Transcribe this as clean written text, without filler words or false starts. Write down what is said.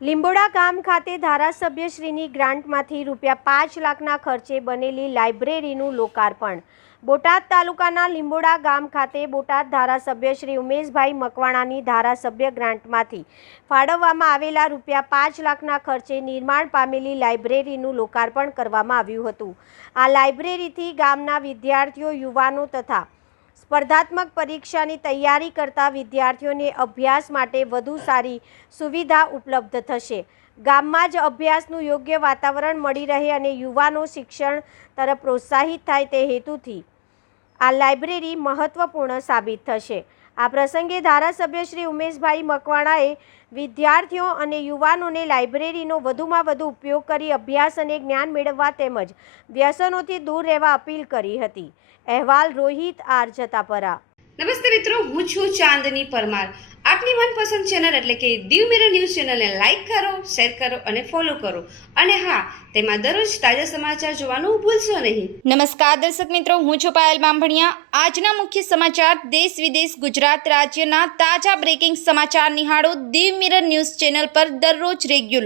લીંબોડા ગામ ખાતે ધારાસભ્યશ્રીની ગ્રાન્ટમાંથી ₹5 લાખના ખર્ચે બનેલી લાઇબ્રેરીનું લોકાર્પણ. બોટાદ તાલુકાના લીંબોડા ગામ ખાતે બોટાદ ધારાસભ્ય શ્રી ઉમેશભાઈ મકવાણાની ધારાસભ્ય ગ્રાન્ટમાંથી ફાળવવામાં આવેલા ₹5 લાખના ખર્ચે નિર્માણ પામેલી લાઇબ્રેરીનું લોકાર્પણ કરવામાં આવ્યું હતું. આ લાઇબ્રેરીથી ગામના વિદ્યાર્થીઓ, યુવાનો તથા સ્પર્ધાત્મક પરીક્ષાની તૈયારી કરતા વિદ્યાર્થીઓને અભ્યાસ માટે વધુ સારી સુવિધા ઉપલબ્ધ થશે. ગામમાં જ અભ્યાસનું યોગ્ય વાતાવરણ મળી રહે અને યુવાનો શિક્ષણ તરફ પ્રોત્સાહિત થાય તે હેતુથી આ લાઇબ્રેરી મહત્વપૂર્ણ સાબિત થશે. આ પ્રસંગે ધારાસભ્ય શ્રી ઉમેશભાઈ મકવાણાએ વિદ્યાર્થીઓ અને યુવાનોને લાઇબ્રેરીનો વધુમાં વધુ ઉપયોગ કરી અભ્યાસ અને જ્ઞાન મેળવવા તેમજ વ્યસનોથી દૂર રહેવા અપીલ કરી હતી. અહેવાલ રોહિત આર જતાપરા. નમસ્તે મિત્રો, હું છું ચાંદની પરમાર. આપની મનપસંદ ચેનલ એટલે કે દીવ મિરર ન્યૂઝ ચેનલને લાઈક કરો, શેર કરો અને ફોલો કરો. અને હા, તેમાં દરરોજ તાજા સમાચાર જોવાનું ભૂલશો નહીં. નમસ્કાર દર્શક મિત્રો, હું છું પાયલ બામભણિયા. આજના મુખ્ય સમાચાર દેશ વિદેશ, ગુજરાત રાજ્યના તાજા બ્રેકિંગ સમાચાર નિહાળો દીવ મિરર ન્યૂઝ ચેનલ પર દરરોજ રેગ્યુલર.